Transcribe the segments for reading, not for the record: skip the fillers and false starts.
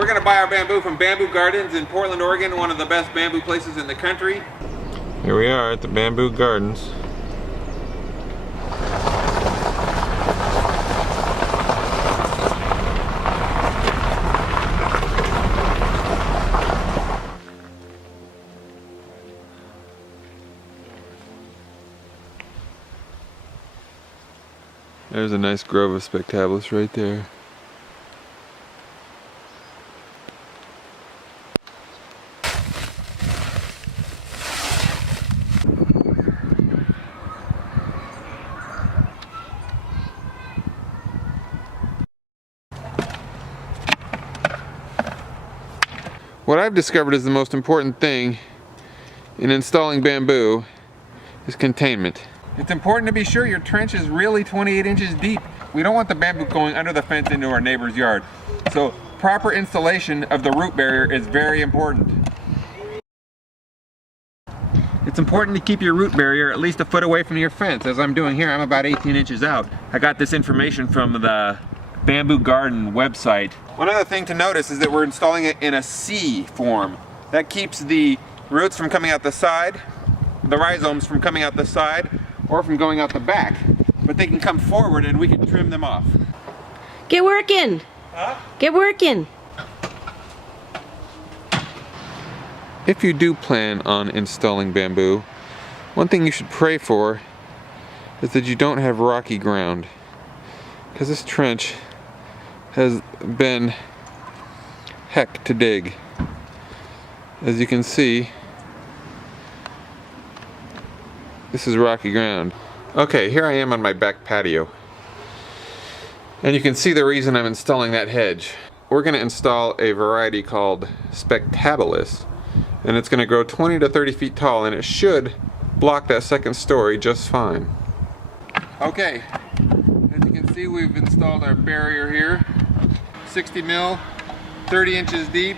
We're going to buy our bamboo from Bamboo Gardens in Portland, Oregon, one of the best bamboo places in the country. Here we are at the Bamboo Gardens. There's a nice grove of spectabilis right there. What I've discovered is the most important thing in installing bamboo is containment. It's important to be sure your trench is really 28 inches deep. We don't want the bamboo going under the fence into our neighbor's yard. So proper installation of the root barrier is very important. It's important to keep your root barrier at least a foot away from your fence. As I'm doing here, I'm about 18 inches out. I got this information from the Bamboo Garden website. One other thing to notice is that we're installing it in a C form. That keeps the roots from coming out the side, the rhizomes from coming out the side, or from going out the back. But they can come forward and we can trim them off. Get working! Huh? Get working! If you do plan on installing bamboo, one thing you should pray for is that you don't have rocky ground, because this trench has been heck to dig. As you can see, this is rocky ground. Okay, here I am on my back patio. And you can see the reason I'm installing that hedge. We're going to install a variety called spectabilis, and it's going to grow 20 to 30 feet tall, and it should block that second story just fine. Okay, as you can see, we've installed our barrier here. 60 mil, 30 inches deep.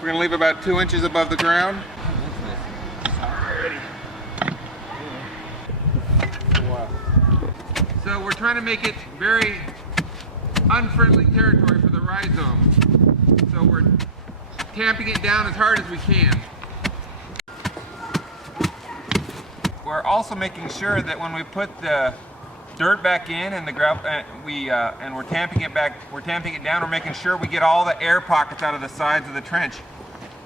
We're going to leave about 2 inches above the ground. So we're trying to make it very unfriendly territory for the rhizomes. So we're tamping it down as hard as we can. We're also making sure that when we put the dirt back in and the gravel, and we're tamping it down, we're making sure we get all the air pockets out of the sides of the trench.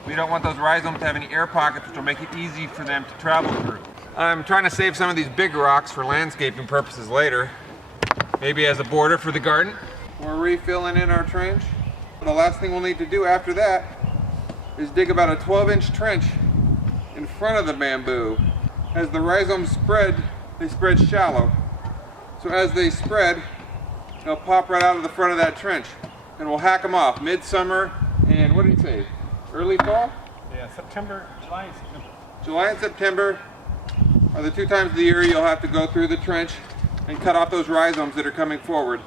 We don't want those rhizomes to have any air pockets, which will make it easy for them to travel through. I'm trying to save some of these big rocks for landscaping purposes later, maybe as a border for the garden. We're refilling in our trench. The last thing we'll need to do after that is dig about a 12-inch trench in front of the bamboo. As the rhizomes spread, they spread shallow. So as they spread, they'll pop right out of the front of that trench. And we'll hack them off midsummer and, what did he say, early fall? Yeah, July and September. July and September are the 2 times of the year you'll have to go through the trench and cut off those rhizomes that are coming forward.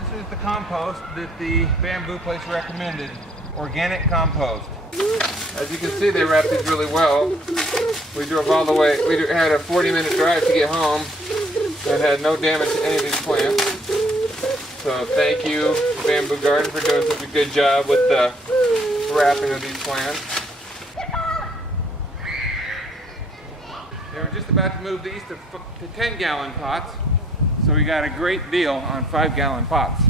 This is the compost that the bamboo place recommended, organic compost. As you can see, they wrapped these really well. We drove all the way, had a 40-minute drive to get home and had no damage to any of these plants. So thank you, Bamboo Garden, for doing such a good job with the wrapping of these plants. They were just about to move these to 10-gallon pots, so we got a great deal on 5-gallon pots.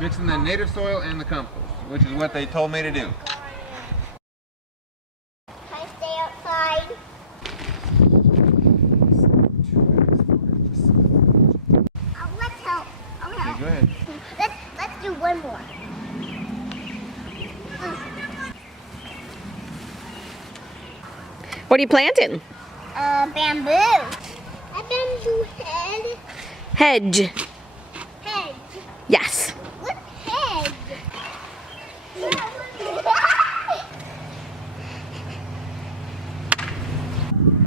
Mixing the native soil and the compost, which is what they told me to do. Can I stay outside? Let's help. I'll help. Okay, go ahead. Let's do one more. What are you planting? Bamboo. A bamboo head. Hedge. Hedge. Yes. What hedge?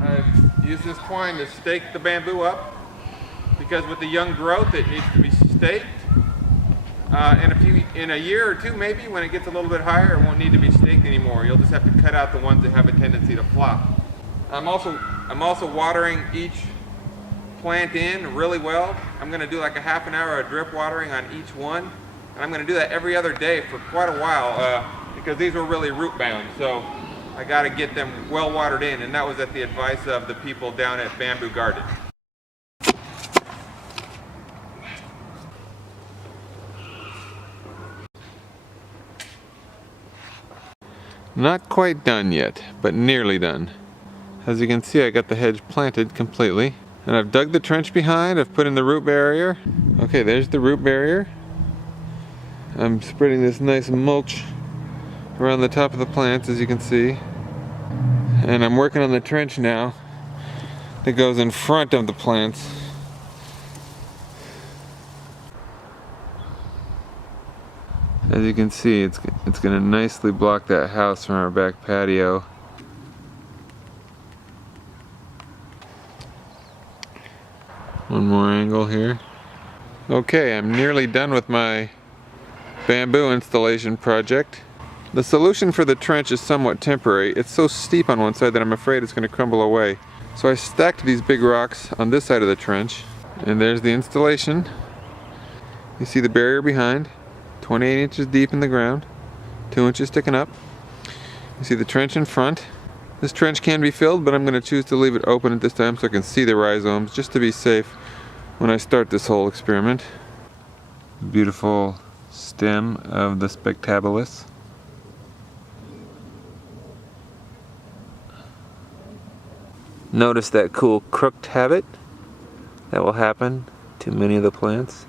I've used this twine to stake the bamboo up because with the young growth it needs to be staked. In a year or two maybe, when it gets a little bit higher, it won't need to be staked anymore. You'll just have to cut out the ones that have a tendency to flop. I'm also watering each plant in really well. I'm going to do like a half an hour of drip watering on each one, and I'm going to do that every other day for quite a while because these were really root bound. So I got to get them well watered in, and that was at the advice of the people down at Bamboo Garden. Not quite done yet, but nearly done. As you can see, I got the hedge planted completely. And I've dug the trench behind, I've put in the root barrier. Okay, there's the root barrier. I'm spreading this nice mulch around the top of the plants, as you can see. And I'm working on the trench now that goes in front of the plants. As you can see, it's going to nicely block that house from our back patio. One more angle here. Okay, I'm nearly done with my bamboo installation project. The solution for the trench is somewhat temporary. It's so steep on one side that I'm afraid it's going to crumble away. So I stacked these big rocks on this side of the trench, and there's the installation. You see the barrier behind, 28 inches deep in the ground, 2 inches sticking up. You see the trench in front. This trench can be filled, but I'm going to choose to leave it open at this time so I can see the rhizomes, just to be safe when I start this whole experiment. Beautiful stem of the spectabilis. Notice that cool crooked habit that will happen to many of the plants.